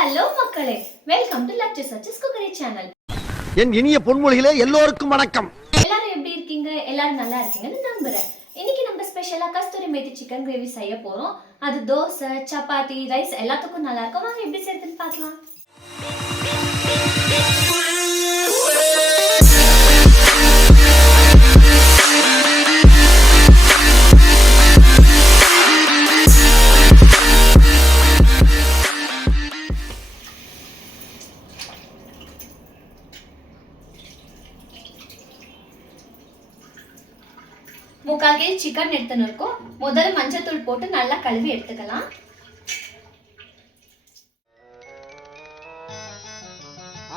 Hello மக்களே, welcome to லட்சு சச்சஸ் குக்கரி சேனல். என் இனிய பொன்மொழிகளே எல்லோருக்கும் வணக்கம். எல்லாரும் எப்படி இருக்கீங்க? எல்லாரும் நல்லா இருக்கீங்கன்னு நம்புறேன். இன்னைக்கு நம்ம ஸ்பெஷலா கஸ்தூரி மேத்தி சிக்கன் கிரேவி செய்ய போறோம். அது தோசை, சப்பாத்தி, ரைஸ் எல்லாத்துக்கும் நல்லா இருக்கும். வாங்க எப்படி செய்யறதுன்னு பார்க்கலாம். முக்கால் கேஜி சிக்கன் எடுத்துன்னு இருக்கோம். முதல்ல மஞ்சள் தூள் போட்டு நல்லா கழுவி எடுத்துக்கலாம்.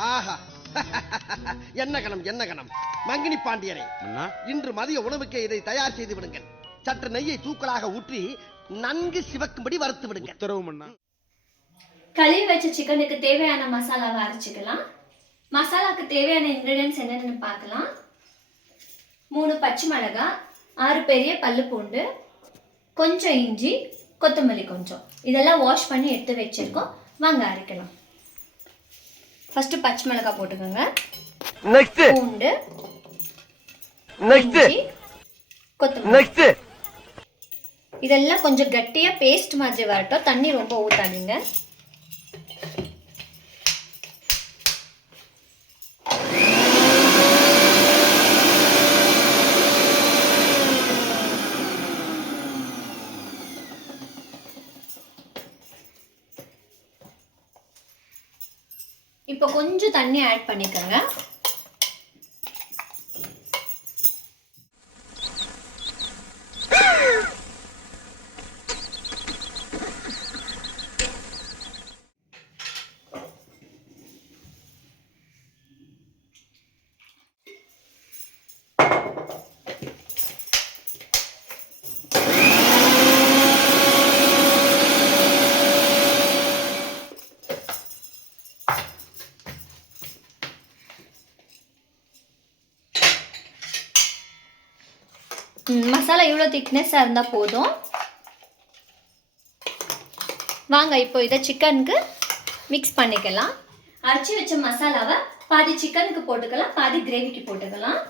ஆஹா என்ன கணம் மங்கினி பாண்டியனை இன்று மதிய உணவுக்கு இதை தயார் செய்து விடுங்கள். சற்று நெய்யை தூக்கலாக ஊற்றி நன்கு சிவக்கும்படி வறுத்து விடுங்கள். உத்தரவு மன்னா. கழுவி வச்ச சிக்கனுக்கு தேவையான மசாலாவை அரைச்சிக்கலாம். மசாலாக்கு தேவையான இன்கிரீடியன்ஸ் என்னென்னு பார்க்கலாம். 3 பச்சை மிளகாய், 6 பெரிய பல்லு பூண்டு, கொஞ்சம் இஞ்சி, கொத்தமல்லி கொஞ்சம், இதெல்லாம் வாஷ் பண்ணி எடுத்து வச்சிருக்கோம். வாங்க அரைக்கலாம். ஃபர்ஸ்ட் பச்சை மிளகாய் போட்டுக்கோங்க. நெக்ஸ்ட் பூண்டு, நெக்ஸ்ட் இஞ்சி, கொத்தமல்லி. நெக்ஸ்ட் இதெல்லாம் கொஞ்சம் கட்டியா பேஸ்ட் மாதிரி வரட்டும். தண்ணி ரொம்ப ஊத்தாதீங்க. இப்போ கொஞ்சம் தண்ணி ஆட் பண்ணிக்கோங்க. மசாலா இவ்வளோ திக்னஸாக இருந்தால் போதும். வாங்க இப்போ இதை சிக்கனுக்கு மிக்ஸ் பண்ணிக்கலாம். அரைச்சி வச்ச மசாலாவை பாதி சிக்கனுக்கு போட்டுக்கலாம், பாதி கிரேவிக்கு போட்டுக்கலாம்.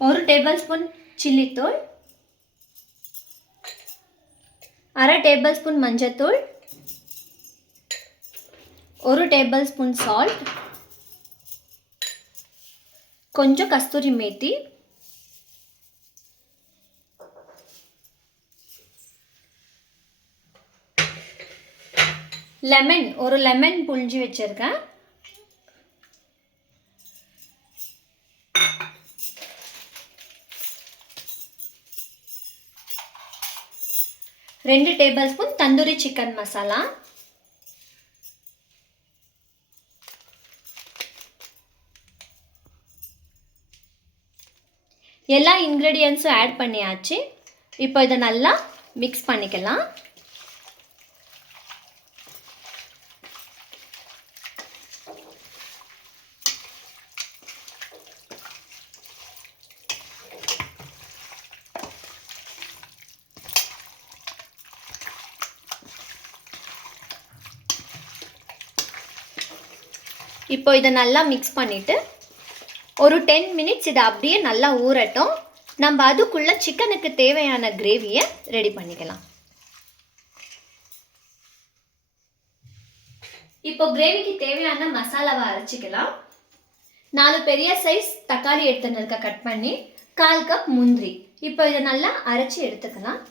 ஒரு டேபிள் ஸ்பூன் சில்லி தூள், 1/2 டேபிள் ஸ்பூன் மஞ்சத்தூள், 1 டேபிள் ஸ்பூன் சால்ட், கொஞ்சம் கஸ்தூரி மேத்தி, லெமன், ஒரு லெமன் புழிஞ்சு வச்சிருக்கேன். ரெண்டு table spoon tandoori chicken masala, எல்லா இன்க்ரீடியன்ஸும் ஆட் பண்ணியாச்சு. இப்போ இதை நல்லா மிக்ஸ் பண்ணிக்கலாம். இப்போ இதை நல்லா மிக்ஸ் பண்ணிவிட்டு ஒரு 10 மினிட்ஸ் இதை அப்படியே நல்லா ஊறட்டும். நம்ம அதுக்குள்ளே சிக்கனுக்கு தேவையான கிரேவியை ரெடி பண்ணிக்கலாம். இப்போ கிரேவிக்கு தேவையான மசாலாவை அரைச்சிக்கலாம். 4 பெரிய சைஸ் தக்காளி எடுத்துன்னு இருக்க கட் பண்ணி, 1/4 கப் முந்திரி. இப்போ இதை நல்லா அரைச்சி எடுத்துக்கலாம்.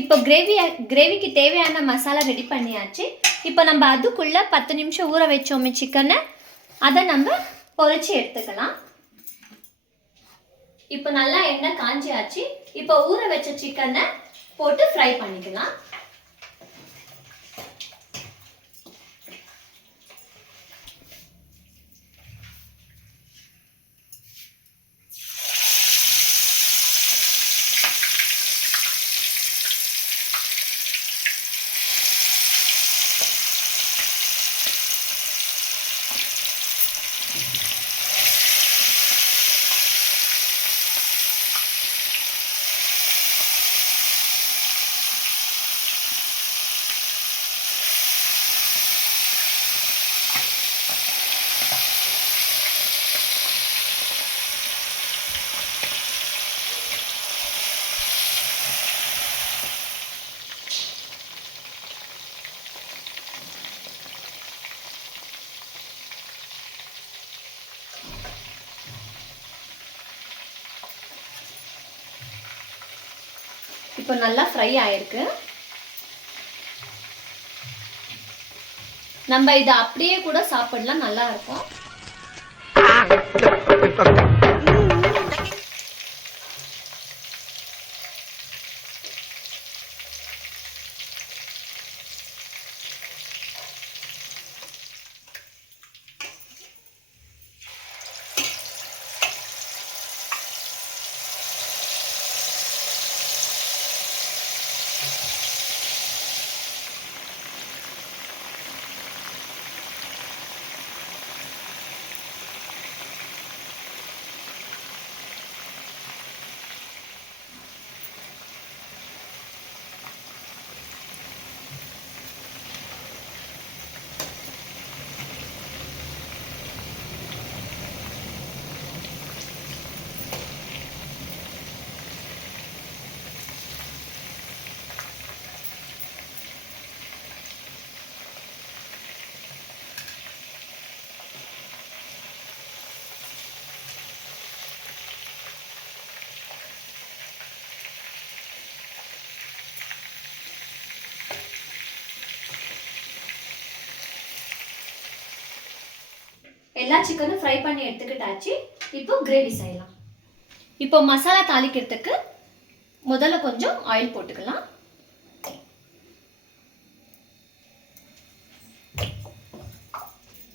இப்போ கிரேவிக்கு தேவையான மசாலா ரெடி பண்ணியாச்சு. இப்போ நம்ம அதுக்குள்ளே 10 நிமிஷம் ஊற வச்சோமே சிக்கனை, அதை நம்ம பொரிச்சு எடுத்துக்கலாம். இப்போ நல்லா எண்ணெய் காஞ்சியாச்சு. இப்போ ஊற வச்ச சிக்கனை போட்டு ஃப்ரை பண்ணிக்கலாம். இப்போ நல்லா ஃப்ரை ஆயிருக்கு. நம்ம இதை அப்படியே கூட சாப்பிடலாம், நல்லா இருக்கும். எல்லா சிக்கனும் ஃப்ரை பண்ணி எடுத்துக்கிட்டாச்சு. இப்போ கிரேவி செய்யலாம். இப்போ மசாலா தாளிக்கிறதுக்கு முதல்ல கொஞ்சம் ஆயில் போட்டுக்கலாம்.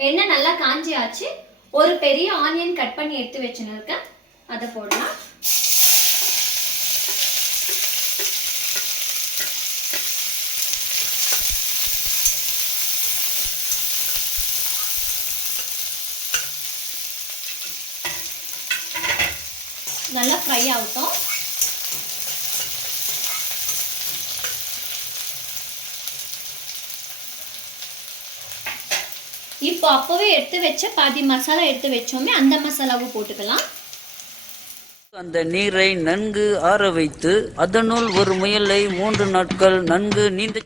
எண்ணெய் நல்லா காஞ்சியாச்சு. ஒரு பெரிய ஆனியன் கட் பண்ணி எடுத்து வச்சுன்னு இருக்கேன், அதை போடலாம். நல்லா ஃப்ரை ஆகட்டும். இப்போ அப்பவே எடுத்து வச்ச பாதி மசாலா எடுத்து வச்சோமே, அந்த மசாலாவும் போட்டுக்கலாம். அந்த நீரை நன்கு ஆற வைத்து அதனுள் ஒரு முயலை 3 நாட்கள் நன்கு நீந்த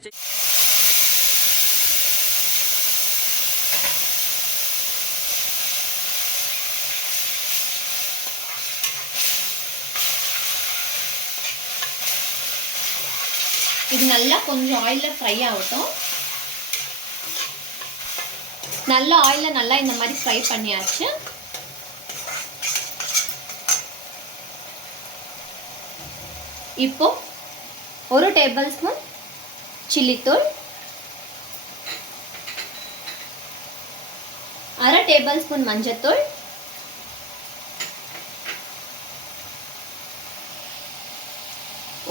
இது நல்லா கொஞ்சம் ஆயில்ல ஃப்ரை ஆகட்டும். நல்லா ஆயில்ல நல்லா இந்த மாதிரி ஃப்ரை பண்ணியாச்சு. இப்போ 1 டேபிள் ஸ்பூன் சில்லித்தூள், 1/2 டேபிள் ஸ்பூன் மஞ்சத்தூள்,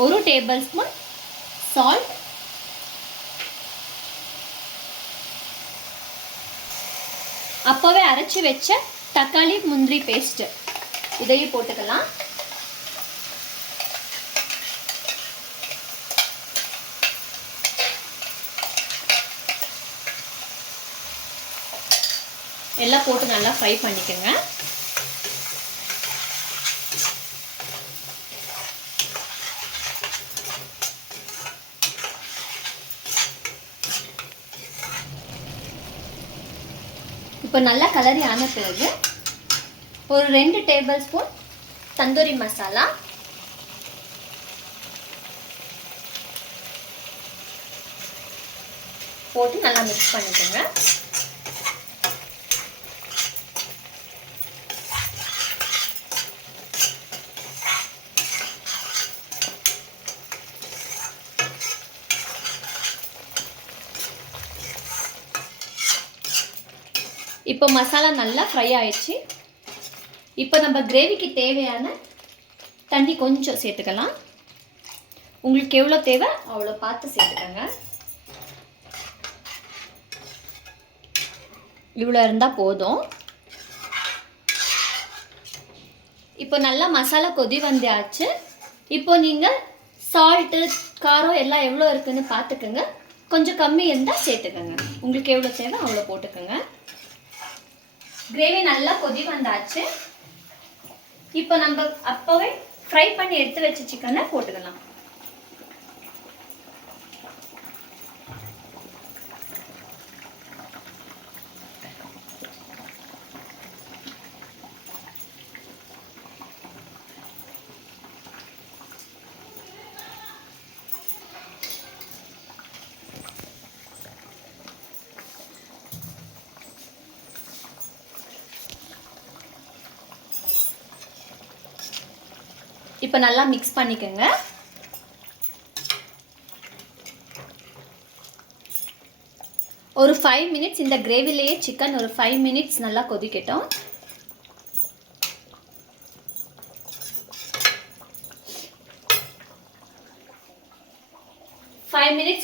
1 டேபிள் ஸ்பூன் சால்ட், அப்பவே அரைச்சி வச்ச தக்காளி முந்திரி பேஸ்ட் இதையும் போட்டுக்கலாம். எல்லாம் போட்டு நல்லா ஃப்ரை பண்ணிக்கோங்க. இப்போ நல்லா கலரி ஆன பிறகு ஒரு 2 டேபிள் ஸ்பூன் தந்தூரி மசாலா, போட்டு நல்லா மிக்ஸ் பண்ணிக்கோங்க. இப்போ மசாலா நல்லா ஃப்ரை ஆயிடுச்சு. இப்போ நம்ம கிரேவிக்கு தேவையான தண்ணி கொஞ்சம் சேர்த்துக்கலாம். உங்களுக்கு எவ்வளோ தேவை அவ்வளோ பார்த்து சேர்த்துக்கோங்க. இவ்வளோ இருந்தால் போதும். இப்போ நல்லா மசாலா கொதி வந்தாச்சு. இப்போ நீங்கள் சால்ட்டு காரம் எல்லாம் எவ்வளோ இருக்குதுன்னு பார்த்துக்கோங்க. கொஞ்சம் கம்மி இருந்தால் சேர்த்துக்கோங்க. உங்களுக்கு எவ்வளோ தேவை அவ்வளோ போட்டுக்கோங்க. கிரேவி நல்லா கொதி வந்தாச்சு. இப்போ நம்ம அப்போவே ஃப்ரை பண்ணி எடுத்து வச்ச சிக்கனை போட்டுக்கலாம். இப்போ நல்லா மிக்ஸ் பண்ணிக்கோங்க. ஒரு 5 மினிட்ஸ் இந்த கிரேவிலேயே சிக்கன் ஒரு 5 மினிட்ஸ் நல்லா கொதிக்கட்டும்.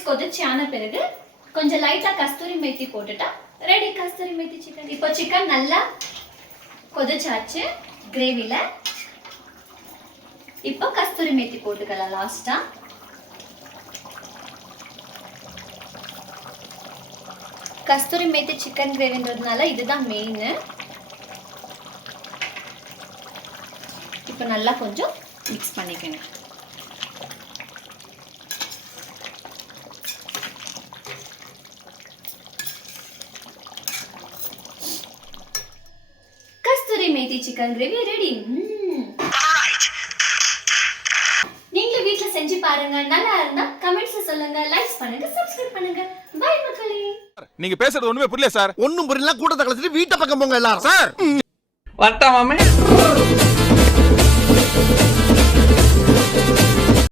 கொதிச்சான பிறகு கொஞ்சம் லைட்டா கஸ்தூரி மேத்தி போட்டுட்டா ரெடி கஸ்தூரி மேத்தி சிக்கன். இப்போ சிக்கன் நல்லா கொதிச்சாச்சு கிரேவில. இப்போ கஸ்தூரி மேத்தி போட்டுக்கலாம் லாஸ்டா. கஸ்தூரி மேத்தி சிக்கன் கிரேவின்றதுனால இதுதான் மெயின். இப்போ நல்லா கொஞ்சம் மிக்ஸ் பண்ணிக்கங்க. கஸ்தூரி மேத்தி சிக்கன் கிரேவி ரெடி. நீங்க வீட்ல செஞ்சு பாருங்க. நல்லா இருந்தா கமெண்ட்ஸ்ல சொல்லுங்க, லைக்ஸ் பண்ணுங்க, சப்ஸ்கிரைப் பண்ணுங்க. பை மக்களே. நீங்க பேசுறது ஒண்ணுமே புரியல சார். ஒண்ணும் புரியல. கூட்டத்தை கலச்சிட்டு வீட்டை பக்கம் போங்க எல்லாரும். சார் வரட்டா மாமே.